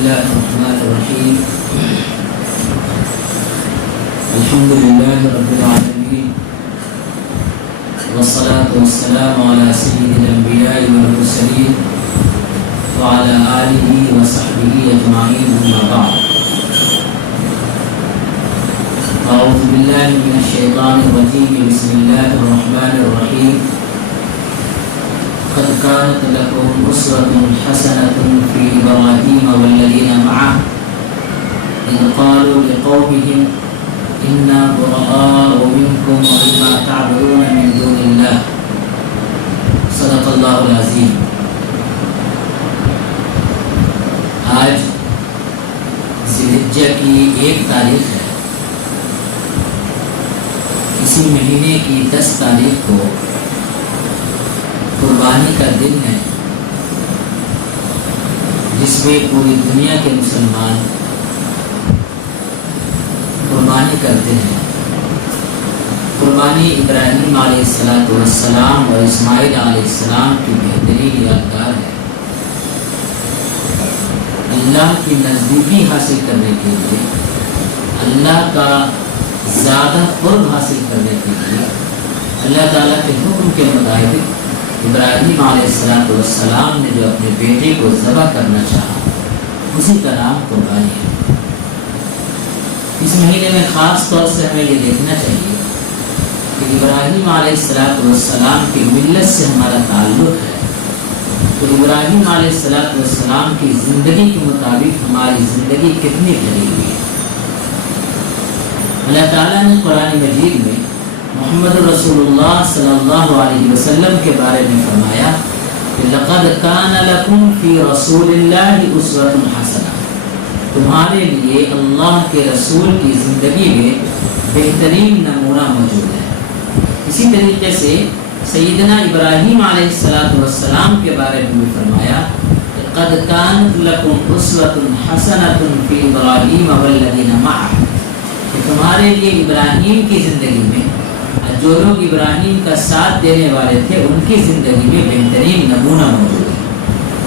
الله الرحمن الرحيم الحمد لله رب العالمين والصلاة والسلام على سيد الأنبياء والمرسلين وعلى آله وصحبه أجمعين أما بعد أعوذ بالله من الشيطان الرجيم بسم الله الرحمن الرحيم قد كانت لكم أسوة حسنة في إبراهيم والذين معه إذ قالوا لقومهم إنا براء منكم ومما تعبدون من دون الله صدق الله العظيم. آج ذی الحجہ کی 1 تاریخ ہے. اسی مہینے کی 10 تاریخ کو قربانی کا دن ہے، جس میں پوری دنیا کے مسلمان قربانی کرتے ہیں. قربانی ابراہیم علیہ السلام اور اسماعیل علیہ السلام کی بہترین یادگار ہے. اللہ کی نزدیکی حاصل کرنے کے لیے، اللہ کا زیادہ قرب حاصل کرنے کے لیے اللہ تعالیٰ کے حکم کے مطابق ابراہیم علیہ السلام نے جو اپنے بیٹے کو ذبح کرنا چاہا، اسی کا نام قربانی ہے. اس مہینے میں خاص طور سے ہمیں یہ دیکھنا چاہیے کہ ابراہیم علیہ السلام کی ملت سے ہمارا تعلق ہے، تو ابراہیم علیہ السلام کی زندگی کے مطابق ہماری زندگی کتنی بھری ہوئی ہے. اللہ تعالیٰ نے قرآن مجید میں محمد رسول اللہ صلی اللہ علیہ وسلم کے بارے میں فرمایا کہ لقد کان لکم فی رسول اللہ اسوۃ حسنہ، تمہارے لیے اللہ کے رسول کی زندگی میں بہترین نمونہ موجود ہے. اسی طریقے سے سیدنا ابراہیم علیہ السلام کے بارے میں بھی فرمایا کہ قد کانت لکم اسوۃ حسنۃ فی ابراہیم والذین معہ، کہ تمہارے لیے ابراہیم کی زندگی میں، جو لوگ ابراہیم کا ساتھ دینے والے تھے، ان کی زندگی میں بہترین نمونہ موجود ہے.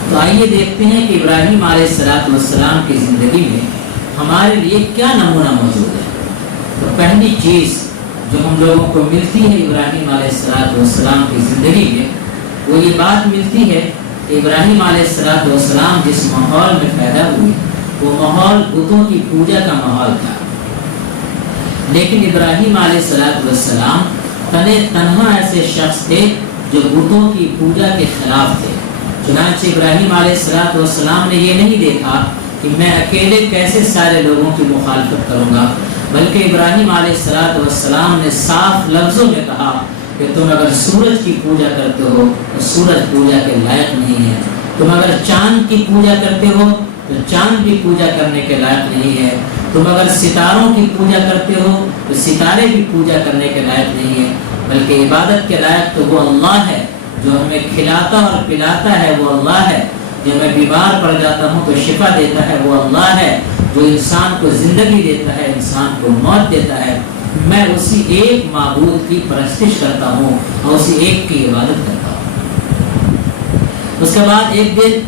تو آئیے دیکھتے ہیں کہ ابراہیم علیہ السلام کی زندگی میں ہمارے لیے کیا نمونہ موجود ہے. تو پہلی چیز جو ہم لوگوں کو ملتی ہے ابراہیم علیہ السلام کی زندگی میں، وہ یہ بات ملتی ہے کہ ابراہیم علیہ السلام جس ماحول میں پیدا ہوئے، وہ ماحول بتوں کی پوجا کا ماحول تھا. لیکن ابراہیم علیہ السلام تنہا ایسے شخص تھے جو بتوں کی پوجا کے خلاف تھے. چنانچہ ابراہیم علیہ السلام نے یہ نہیں دیکھا کہ میں اکیلے کیسے سارے لوگوں کی مخالفت کروں گا، بلکہ ابراہیم علیہ السلام نے صاف لفظوں میں کہا کہ تم اگر سورج کی پوجا کرتے ہو تو سورج پوجا کے لائق نہیں ہے، تم اگر چاند کی پوجا کرتے ہو تو چاند بھی پوجا کرنے کے لائق نہیں ہے، تم اگر ستاروں کی پوجا کرتے ہو تو ستارے بھی پوجا کرنے کے لائق نہیں ہے، بلکہ عبادت کے لائق تو وہ اللہ ہے جو ہمیں کھلاتا اور پلاتا ہے، وہ اللہ ہے جو میں بیمار پڑ جاتا ہوں تو شفا دیتا ہے، وہ اللہ ہے جو انسان کو زندگی دیتا ہے، انسان کو موت دیتا ہے. میں اسی ایک معبود کی پرستش کرتا ہوں اور اسی ایک کی عبادت کرتا ہوں. اس کے بعد ایک دن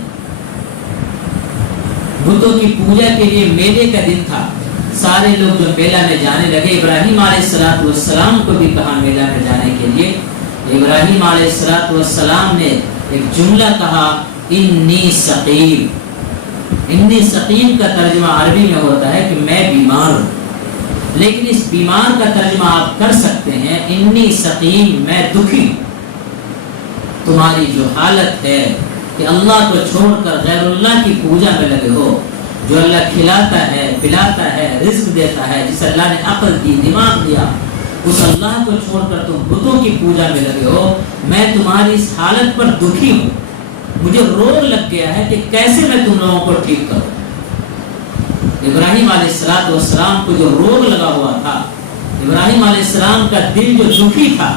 بتوں کی پوجا کے لیے میلے کا دن تھا. سارے لوگ جو میلہ میں جانے لگے، ابراہیم علیہ السلام کو بھی کہا میلہ میں جانے کے لیے. ابراہیم علیہ السلام نے ایک جملہ کہا، انی سقیم. انی سقیم کا ترجمہ عربی میں ہوتا ہے کہ میں بیمار ہوں، لیکن اس بیمار کا ترجمہ آپ کر سکتے ہیں انی سقیم، میں دکھی. تمہاری جو حالت ہے کہ اللہ کو چھوڑ کر غیر اللہ کی پوجا میں لگے ہو، جو اللہ کھلاتا ہے، پلاتا ہے، رزق دیتا ہے، جس اللہ نے عقل دی، دماغ دیا، اس اللہ کو چھوڑ کر تم بتوں کی پوجا میں لگے ہو. میں تمہاری اس حالت پر دکھی ہوں. مجھے روگ لگ گیا ہے کہ کیسے میں تم لوگوں کو ٹھیک کروں. ابراہیم علیہ السلام کو جو روگ لگا ہوا تھا، ابراہیم علیہ السلام کا دل جو دکھی تھا،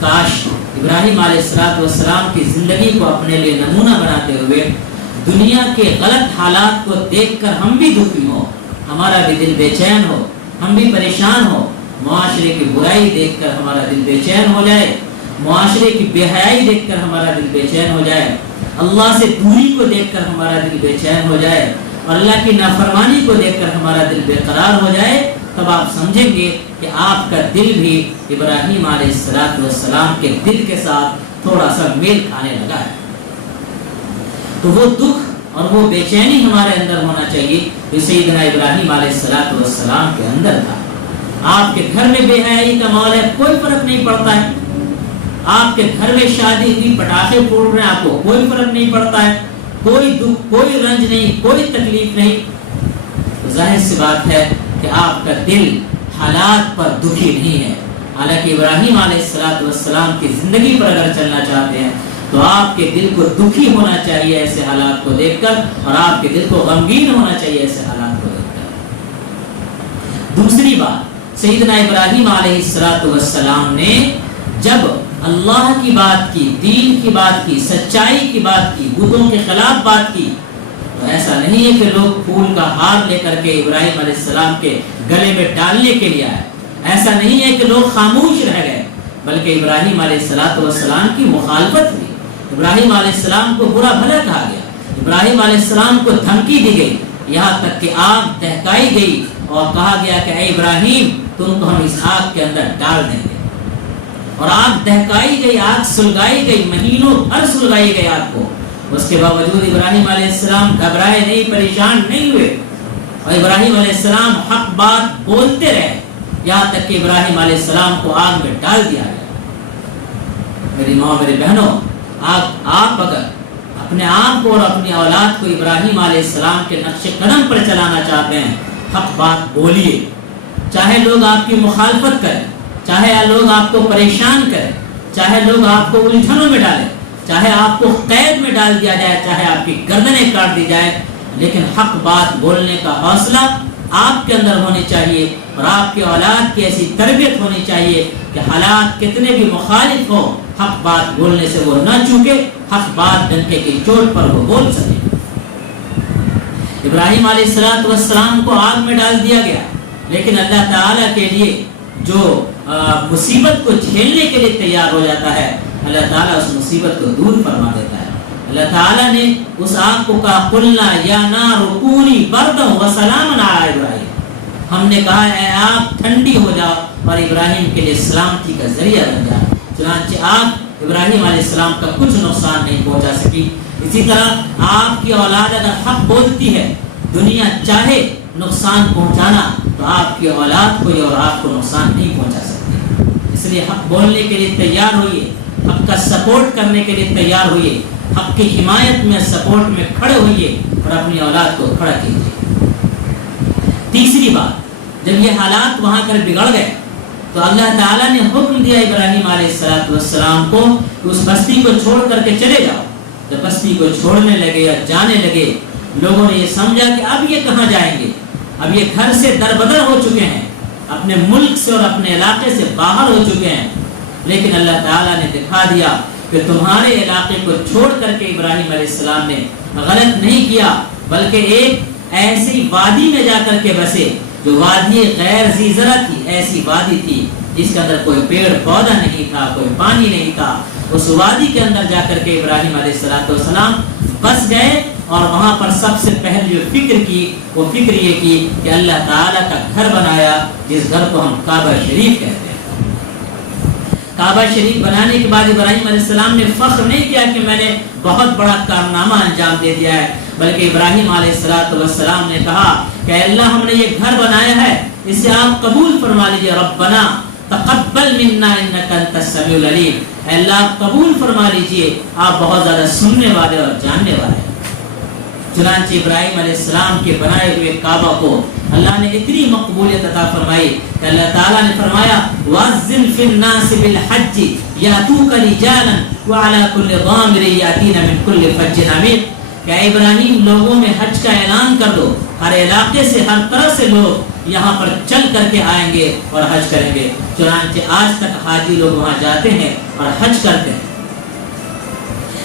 کاش ابراہیم علیہ السلام کی زندگی کو اپنے لیے نمونہ بناتے ہوئے دنیا کے غلط حالات کو دیکھ کر ہم بھی دکھی ہوں، ہمارا بھی دل بے چین ہو، ہم بھی پریشان ہو. معاشرے کی برائی دیکھ کر ہمارا دل بے چین ہو جائے، معاشرے کی بے حیائی دیکھ کر ہمارا دل بے چین ہو جائے، اللہ سے دوری کو دیکھ کر ہمارا دل بے چین ہو جائے، اور اللہ کی نافرمانی کو دیکھ کر ہمارا دل بے قرار ہو جائے، تب آپ سمجھیں گے کہ آپ کا دل بھی ابراہیم علیہ السلام کے دل کے ساتھ تھوڑا سا میل کھانے لگا ہے۔ تو وہ دکھ اور وہ بے چینی ہمارے اندر ہونا چاہیے جو سیدنا ابراہیم علیہ السلام کے اندر تھا۔ آپ کے گھر میں بے حیائی کا ماحول ہے، کوئی فرق نہیں پڑتا ہے۔ آپ کے گھر میں شادی ہوئی، پٹاخے پھوٹ رہے ہیں، آپ کو کوئی فرق نہیں پڑتا ہے، کوئی دکھ، کوئی رنج نہیں، کوئی تکلیف نہیں۔ تو ظاہر سی بات ہے کہ آپ کا دل حالات پر دکھی نہیں ہے۔ حالانکہ ابراہیم علیہ السلام کی زندگی پر اگر چلنا چاہتے ہیں تو آپ کے دل کو دکھی ہونا چاہیے ایسے حالات کو دیکھ کر، اور آپ کے دل کو غمگین ہونا چاہیے ایسے حالات کو دیکھ کر۔ دوسری بات، سیدنا ابراہیم علیہ السلام نے جب اللہ کی بات کی، دین کی بات کی، سچائی کی بات کی، بتوں کے خلاف بات کی، تو ایسا نہیں ہے کہ لوگ پھول کا ہار لے کر کے ابراہیم علیہ السلام کے گلے میں ڈالنے کے لیے آئے، ایسا نہیں ہے کہ لوگ خاموش رہ گئے، بلکہ ابراہیم علیہ السلام کی مخالفت ہوئی۔ ابراہیم علیہ السلام کو برا بھلا کہا گیا، ابراہیم علیہ السلام کو دھمکی دی گئی، یہاں تک کہ آگ دہکائی گئی اور کہا گیا کہ اے ابراہیم تم کو ہم اس آگ کے اندر ڈال دیں گے، اور آگ دہکائی گئی، آگ سلگائی گئی، مہینوں بھر سلگائی گئی آگ کو۔ اس کے باوجود ابراہیم علیہ السلام گھبرائے نہیں، پریشان نہیں ہوئے، اور ابراہیم علیہ السلام حق بات بولتے رہے، یہاں تک کہ ابراہیم علیہ السلام کو آگ میں ڈال دیا گیا۔ میری ماں، میرے بہنوں، آپ اگر اپنے آپ کو اور اپنی اولاد کو ابراہیم علیہ السلام کے نقش قدم پر چلانا چاہتے ہیں، حق بات بولیے، چاہے لوگ آپ کی مخالفت کریں، چاہے لوگ آپ کو پریشان کریں، چاہے لوگ آپ کو الجھنوں میں ڈالیں، چاہے آپ کو قید میں ڈال دیا جائے، چاہے آپ کی گردنیں کاٹ دی جائے، لیکن حق بات بولنے کا حوصلہ آپ کے اندر ہونی چاہیے، اور آپ کی اولاد کی ایسی تربیت ہونی چاہیے کہ حالات کتنے بھی مخالف ہوں، حق بات بولنے سے وہ نہ چوکے، حق بات ڈنکے کی چوٹ پر وہ بول سکے۔ ابراہیم علیہ السلام کو آگ میں ڈال دیا گیا، لیکن اللہ تعالیٰ کے لیے جو مصیبت کو جھیلنے کے لیے تیار ہو جاتا ہے، اللہ تعالیٰ اس مصیبت کو دور فرما دیتا ہے۔ اللہ تعالیٰ نے اس آگ کو کہا قلنا یا نار کونی بردا وسلاما علی ابراہیم، ہم نے کہا اے آگ ٹھنڈی ہو جاؤ اور ابراہیم کے لیے سلامتی کا ذریعہ بن جا۔ چنانچہ آگ ابراہیم علیہ السلام کا کچھ نقصان نہیں پہنچا سکی۔ اسی طرح آپ کی اولاد اگر حق بولتی ہے، دنیا چاہے نقصان پہنچانا، تو آپ کی اولاد کو اور آپ کو نقصان نہیں پہنچا سکتی۔ اس لیے حق بولنے کے لیے تیار ہوئیے، حق کا سپورٹ کرنے کے لیے تیار ہوئیے، حق کی حمایت میں، سپورٹ میں کھڑے ہوئیے اور اپنی اولاد کو کھڑا کیجیے۔ تیسری بات، جب یہ حالات وہاں کر بگڑ گئے تو اللہ تعالیٰ نے حکم دیا ابراہیم علیہ السلام کو کہ اس بستی کو چھوڑ کر کے چلے جاؤ۔ جب بستی کو چھوڑنے لگے یا جانے لگے، لوگوں نے یہ سمجھا کہ اب یہ کہاں جائیں گے، اب یہ گھر سے دربدر ہو چکے ہیں، اپنے ملک سے اور اپنے علاقے سے باہر ہو چکے ہیں۔ لیکن اللہ تعالیٰ نے دکھا دیا کہ تمہارے علاقے کو چھوڑ کر کے ابراہیم علیہ السلام نے غلط نہیں کیا، بلکہ ایک ایسی وادی میں جا کر کے بسے جو وادی غیر ذی زرع تھی، ایسی وادی تھی جس کے اندر کوئی پیڑ پودا نہیں تھا، کوئی پانی نہیں تھا۔ اس وادی کے اندر جا کر کے ابراہیم علیہ السلام بس گئے، اور وہاں پر سب سے پہلے جو فکر کی وہ فکر یہ کی کہ اللہ تعالیٰ کا گھر بنایا، جس گھر کو ہم کعبہ شریف کہتے ہیں۔ کعبہ شریف بنانے کے بعد ابراہیم علیہ السلام نے فخر نہیں کیا کہ میں نے بہت بڑا کارنامہ انجام دے دیا ہے، بلکہ ابراہیم علیہ السلام نے کہا کہ اللہ ہم نے یہ گھر بنایا ہے، اسے آپ قبول فرما لیجیے، ربنا تقبل منا انک انت السمیع العلیم، اے اللہ آپ قبول فرما لیجیے، آپ بہت زیادہ سننے والے اور جاننے والے ہیں۔ چنانچہ ابراہیم علیہ السلام کے بنائے ہوئے کعبہ کو اللہ نے اتنی مقبولیت عطا فرمائی کہ اللہ تعالیٰ نے فرمایا وَأَذِّنْ فِي النَّاسِ بِالْحَجِّ يَأْتُوكَ رِجَالًا وَعَلَى كُلِّ ضَامِرٍ يَأْتِينَ مِنْ كُلِّ فَجٍّ عَمِيقٍ، کہ ابراہیم لوگوں میں حج کا اعلان کر دو، ہر علاقے سے، ہر طرف سے لوگ یہاں پر چل کر کے آئیں گے اور حج کریں گے۔ چنانچہ آج تک حاجی لوگ وہاں جاتے ہیں اور حج کرتے ہیں۔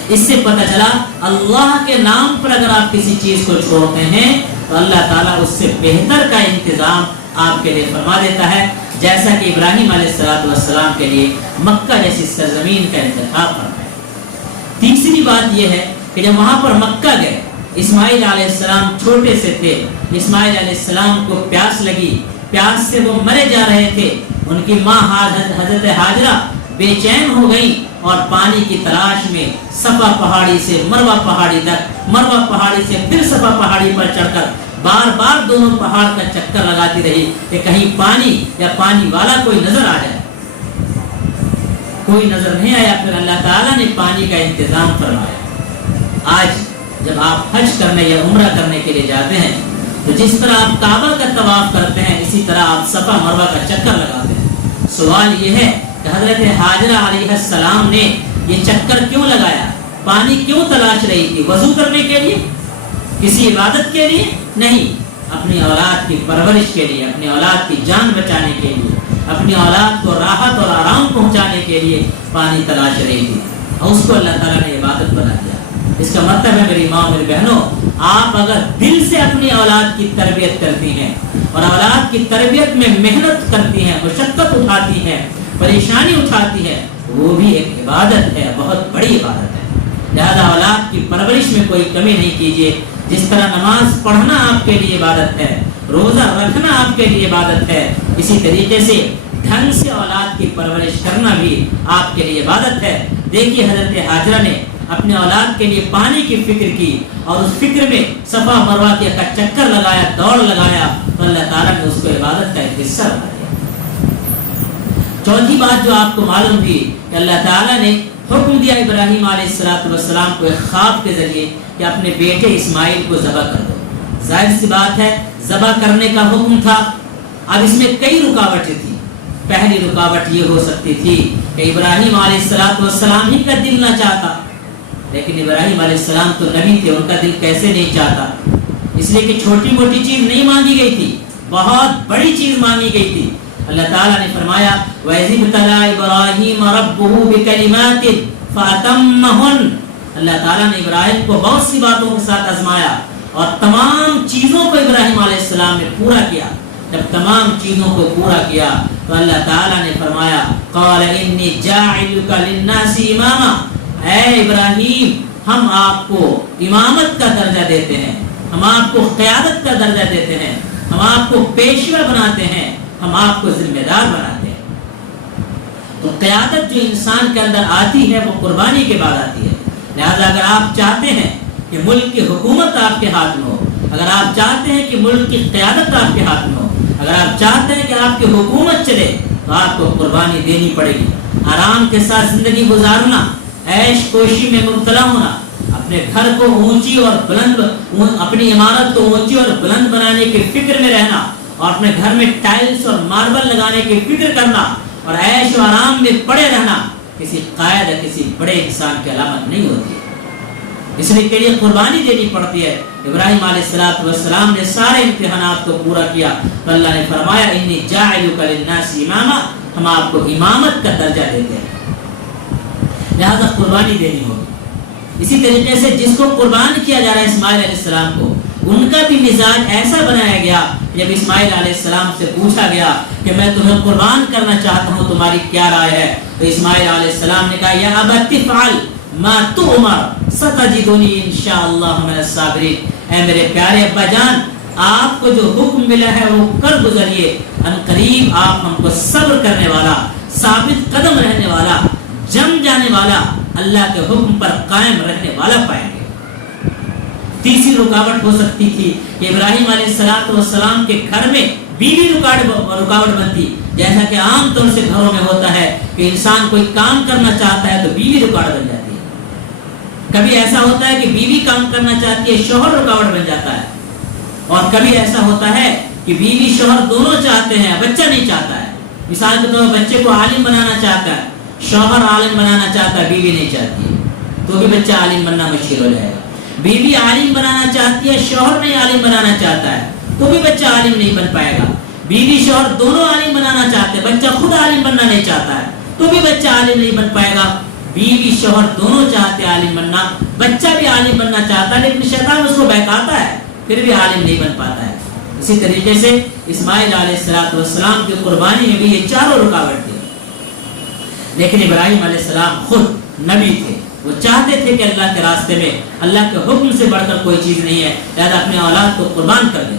اس سے پتہ چلا اللہ کے نام پر اگر آپ کسی چیز کو چھوڑتے ہیں تو اللہ تعالیٰ اس سے بہتر کا انتظام آپ کے لیے فرما دیتا ہے، جیسا کہ ابراہیم علیہ السلام کے لیے مکہ جیسی سرزمین کا انتخاب فرمایا۔ تیسری بات یہ ہے کہ جب وہاں پر مکہ گئے اسماعیل علیہ السلام چھوٹے سے تھے، اسماعیل علیہ السلام کو پیاس لگی، پیاس سے وہ مرے جا رہے تھے، ان کی ماں حضرت ہاجرہ بے چین ہو گئی اور پانی کی تلاش میں صفا پہاڑی سے مروہ پہاڑی تک، مروہ پہاڑی سے پھر صفا پہاڑی پر چڑھ کر بار بار دونوں پہاڑ کا چکر لگاتی رہی کہ کہیں پانی یا پانی والا کوئی نظر آ جائے، کوئی نظر نہیں آیا۔ پھر اللہ تعالیٰ نے پانی کا انتظام فرمایا۔ آج جب آپ حج کرنے یا عمرہ کرنے کے لیے جاتے ہیں تو جس طرح آپ کعبہ کا طواف کرتے ہیں اسی طرح آپ صفا مروہ کا چکر لگاتے ہیں۔ سوال یہ ہے کہ حضرت ہاجرہ علیہ السلام نے یہ چکر کیوں لگایا؟ پانی کیوں تلاش رہی تھی؟ وضو کرنے کے لیے؟ کسی عبادت کے لیے؟ نہیں، اپنی اولاد کی پرورش کے لیے، اپنی اولاد کی جان بچانے کے لیے، اپنی اولاد کو راحت اور آرام پہنچانے کے لیے پانی تلاش رہی تھی، اور اس کو اللہ تعالیٰ نے عبادت بنا دیا۔ اس کا مطلب ہے میری ماں میری بہنوں، آپ اگر دل سے اپنی اولاد کی تربیت کرتی ہیں اور اولاد کی تربیت میں محنت کرتی ہیں، مشقت اٹھاتی ہیں، پریشانی اٹھاتی ہے، وہ بھی ایک عبادت ہے، بہت بڑی عبادت ہے۔ لہذا اولاد کی پرورش میں کوئی کمی نہیں کیجیے۔ جس طرح نماز پڑھنا آپ کے لیے عبادت ہے، روزہ رکھنا آپ کے لیے عبادت ہے، اسی طریقے سے ڈھنگ سے اولاد کی پرورش کرنا بھی آپ کے لیے عبادت ہے۔ دیکھیے حضرت ہاجرہ نے اپنے اولاد کے لیے پانی کی فکر کی اور اس فکر میں صفا مروہ کا چکر لگایا، دوڑ لگایا، تو اللہ تعالیٰ نے اس کو عبادت کا ایک حصہ بنا دیا۔ چوتھی بات جو آپ کو معلوم تھی کہ اللہ تعالیٰ نے حکم دیا ابراہیم علیہ السلام کو ایک خواب کے ذریعے کہ اپنے بیٹے اسماعیل کو ذبح کر دو۔ ظاہر سی بات ہے ذبح کرنے کا حکم تھا۔ اب اس میں کئی رکاوٹیں تھیں۔ پہلی رکاوٹ یہ ہو سکتی تھی کہ ابراہیم علیہ السلام ہی کا دل نہ چاہتا، لیکن ابراہیم علیہ السلام تو نبی تھے، ان کا دل کیسے نہیں چاہتا؟ اس لیے کہ چھوٹی موٹی چیز نہیں مانگی گئی تھی، بہت بڑی چیز مانگی گئی تھی۔ اللہ تعالیٰ نے فرمایا وَإِذِ ابْتَلَىٰ إِبْرَاهِيمَ رَبُّهُ بِكَلِمَاتٍ فَأَتَمَّهُنَّ۔ اللہ تعالیٰ نے ابراہیم کو بہت سی باتوں کے ساتھ آزمایا اور تمام چیزوں کو ابراہیم علیہ السلام نے پورا کیا۔ جب تمام چیزوں کو پورا کیا تو اللہ تعالیٰ نے فرمایا قَالَ إِنِّي جَاعِلُكَ لِلنَّاسِ إِمَامًا، اے ابراہیم ہم آپ کو امامت کا درجہ دیتے ہیں، ہم آپ کو قیادت کا درجہ دیتے ہیں، ہم آپ کو پیشوا بناتے ہیں، ہم آپ کو ذمہ دار بناتے ہیں۔ تو قیادت جو انسان کے اندر آتی ہے وہ قربانی کے بعد آتی ہے۔ لہذا اگر آپ چاہتے ہیں کہ ملک کی حکومت آپ کے ہاتھ میں ہو، اگر آپ چاہتے ہیں کہ ملک کی قیادت آپ کے ہاتھ میں ہو، اگر آپ چاہتے ہیں کہ آپ کی حکومت چلے تو آپ کو قربانی دینی پڑے گی۔ آرام کے ساتھ زندگی گزارنا، عیش کوشی میں مبتلا ہونا، اپنے گھر کو اونچی اور بلند، اپنی عمارت کو اونچی اور بلند بنانے کی فکر میں رہنا اور اپنے گھر میں ٹائلز اور ماربل لگانے کی فکر کرنا اور عیش و آرام میں پڑے رہنا کسی قائد یا کسی بڑے انسان کی علامت نہیں ہوتی ہے۔ اس لیے کے لیے قربانی دینی پڑتی ہے۔ ابراہیم علیہ السلام نے سارے امتحانات کو پورا کیا تو اللہ نے فرمایا انی جاعلک للناس اماما، ہم آپ کو امامت کا درجہ دیتے ہیں، لہذا قربانی دینی ہوگی۔ اسی طریقے سے جس کو قربان کیا جا رہا ہے اسماعیل علیہ السلام کو، ان کا بھی مزاج ایسا بنایا گیا۔ جب اسماعیل علیہ السلام سے پوچھا گیا کہ میں تمہیں قربان کرنا چاہتا ہوں، تمہاری کیا رائے ہے؟ تو اسماعیل علیہ السلام نے کہا یا ابت افعل ما تؤمر ستجدنی انشاءاللہ من الصابرین۔ اے میرے پیارے ابا جان، آپ کو جو حکم ملا ہے وہ کر گزریے، ان قریب آپ ہم کو صبر کرنے والا، ثابت قدم رہنے والا، جم جانے والا، اللہ کے حکم پر قائم رہنے والا پائیں گے۔ تیسری رکاوٹ ہو سکتی تھی کہ ابراہیم علیہ السلام کے گھر میں بیوی رکاوٹ بنتی، جیسا کہ عام طور سے گھروں میں ہوتا ہے کہ انسان کوئی کام کرنا چاہتا ہے تو بیوی رکاوٹ بن جاتی ہے۔ کبھی ایسا ہوتا ہے کہ بیوی کام کرنا چاہتی ہے، شوہر رکاوٹ بن جاتا ہے، اور کبھی ایسا ہوتا ہے کہ بیوی شوہر دونوں چاہتے ہیں، بچہ نہیں چاہتا ہے۔ مثال کے طور پر بچے کو عالم بنانا چاہتا ہے، شوہر عالم بنانا چاہتا ہے، بیوی نہیں چاہتی ہے، تو بھی بچہ عالم بننا مشکل ہو جائے گا۔ بیوی عالم بنانا چاہتی ہے، شوہر نہیں عالم بنانا چاہتا ہے، تو بھی بچہ عالم نہیں بن پائے گا۔ بیوی شوہر دونوں عالم بنانا چاہتے ہیں، بچہ خود عالم بننا نہیں چاہتا ہے، تو بھی بچہ عالم نہیں بن پائے گا۔ بیوی شوہر دونوں چاہتے ہیں عالم بننا، بچہ بھی عالم بننا چاہتا ہے، لیکن شیطان اس کو بہکاتا ہے، پھر بھی عالم نہیں بن پاتا ہے۔ اسی طریقے سے اسماعیل علیہ السلام کی قربانی میں بھی یہ چاروں رکاوٹ تھی، لیکن ابراہیم علیہ السلام خود نبی تھے، وہ چاہتے تھے کہ اللہ کے راستے میں اللہ کے حکم سے بڑھ کر کوئی چیز نہیں ہے، لہذا اپنے اولاد کو قربان کر دیں۔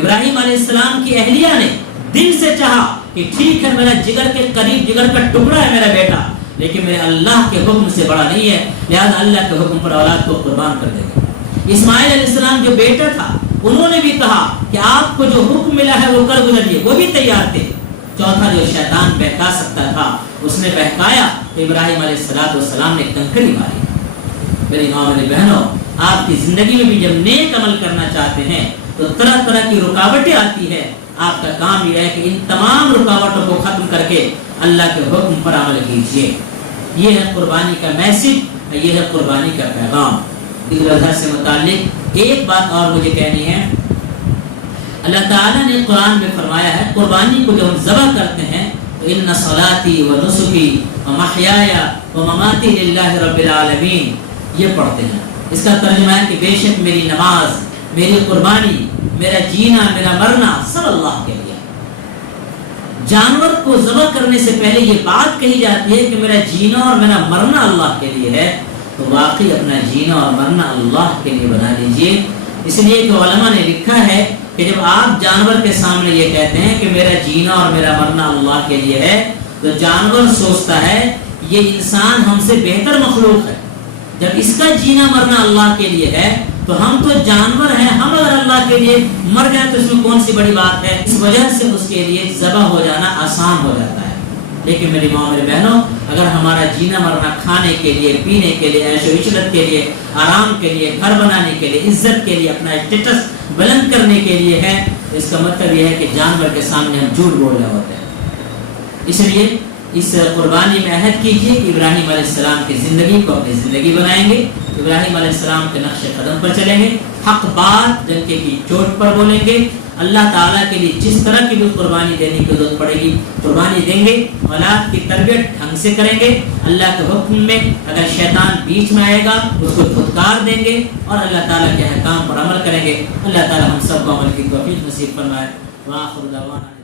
ابراہیم علیہ السلام کی اہلیہ نے دل سے چاہا کہ ٹھیک ہے میرا جگر کے قریب جگر کا ٹکڑا ہے میرا بیٹا، لیکن میرے اللہ کے حکم سے بڑا نہیں ہے، لہذا اللہ کے حکم پر اولاد کو قربان کر دیں گے۔ اسماعیل علیہ السلام جو بیٹا تھا انہوں نے بھی کہا کہ آپ کو جو حکم ملا ہے وہ کر گزریے، وہ بھی تیار تھے۔ چوتھا جو شیطان بہکا سکتا تھا اس نے بہکایا تو ابراہیم علیہ السلام نے کنکری ماری۔ میری ماں میری بہنوں، آپ کی زندگی میں بھی جب نیک عمل کرنا چاہتے ہیں تو طرح طرح کی رکاوٹیں آتی ہے، آپ کا کام یہ ہے کہ ان تمام رکاوٹوں کو ختم کر کے اللہ کے حکم پر عمل کیجیے۔ یہ ہے قربانی کا میسج، یہ ہے قربانی کا پیغام۔ عید الاضحیٰ سے متعلق ایک بات اور مجھے کہنی ہے۔ اللہ تعالیٰ نے قرآن میں فرمایا ہے قربانی کو جب ہم ذبح کرتے ہیں تو ان صلاتی و نسکی و محیای و مماتی للہ رب العالمین یہ پڑھتے ہیں۔ اس کا ترجمہ ہے کہ بے شک میری نماز، میری قربانی، میرا جینا، میرا مرنا سب اللہ کے لیے۔ جانور کو ذبح کرنے سے پہلے یہ بات کہی جاتی ہے کہ میرا جینا اور میرا مرنا اللہ کے لیے ہے، تو واقعی اپنا جینا اور مرنا اللہ کے لیے بنا لیجئے۔ اس لیے کہ علماء نے لکھا ہے کہ جب آپ جانور کے سامنے یہ کہتے ہیں کہ میرا جینا اور میرا مرنا اللہ کے لیے ہے، تو جانور سوچتا ہے یہ انسان ہم سے بہتر مخلوق ہے۔ جب اس کا جینا مرنا اللہ کے لیے ہے تو ہم تو جانور ہیں، ہم اگر اللہ کے لیے مر جائیں تو اس میں کون سی بڑی بات ہے؟ اس وجہ سے اس کے لیے ذبح ہو جانا آسان ہو جاتا ہے۔ لیکن میری ماں میرے بہنوں، اگر ہمارا جینا مرنا کھانے کے لیے، پینے کے لیے، عیش و عشرت کے لیے، آرام کے لیے، گھر بنانے کے لیے، عزت کے لیے، اپنا اسٹیٹس بلند کرنے کے لیے ہے، تو اس کا مطلب یہ ہے کہ جانور کے سامنے ہم جھوٹ بول رہے ہوتے ہیں۔ اس لیے اس قربانی میں عہد کیجیے کہ ابراہیم علیہ السلام کی زندگی کو اپنی زندگی بنائیں گے، ابراہیم علیہ السلام کے نقش قدم پر چلیں گے، حق بات جنکے کی چوٹ پر بولیں گے، اللہ تعالیٰ کے لیے جس طرح کی بھی قربانی دینے کی ضرورت پڑے گی قربانی دیں گے، اولاد کی تربیت ڈھنگ سے کریں گے، اللہ کے حکم میں اگر شیطان بیچ میں آئے گا اس کو دھتکار دیں گے اور اللہ تعالیٰ کے احکام پر عمل کریں گے۔ اللہ تعالیٰ ہم سب کو عمل کی توفیق نصیب فرمائے۔ وآخر دعوانا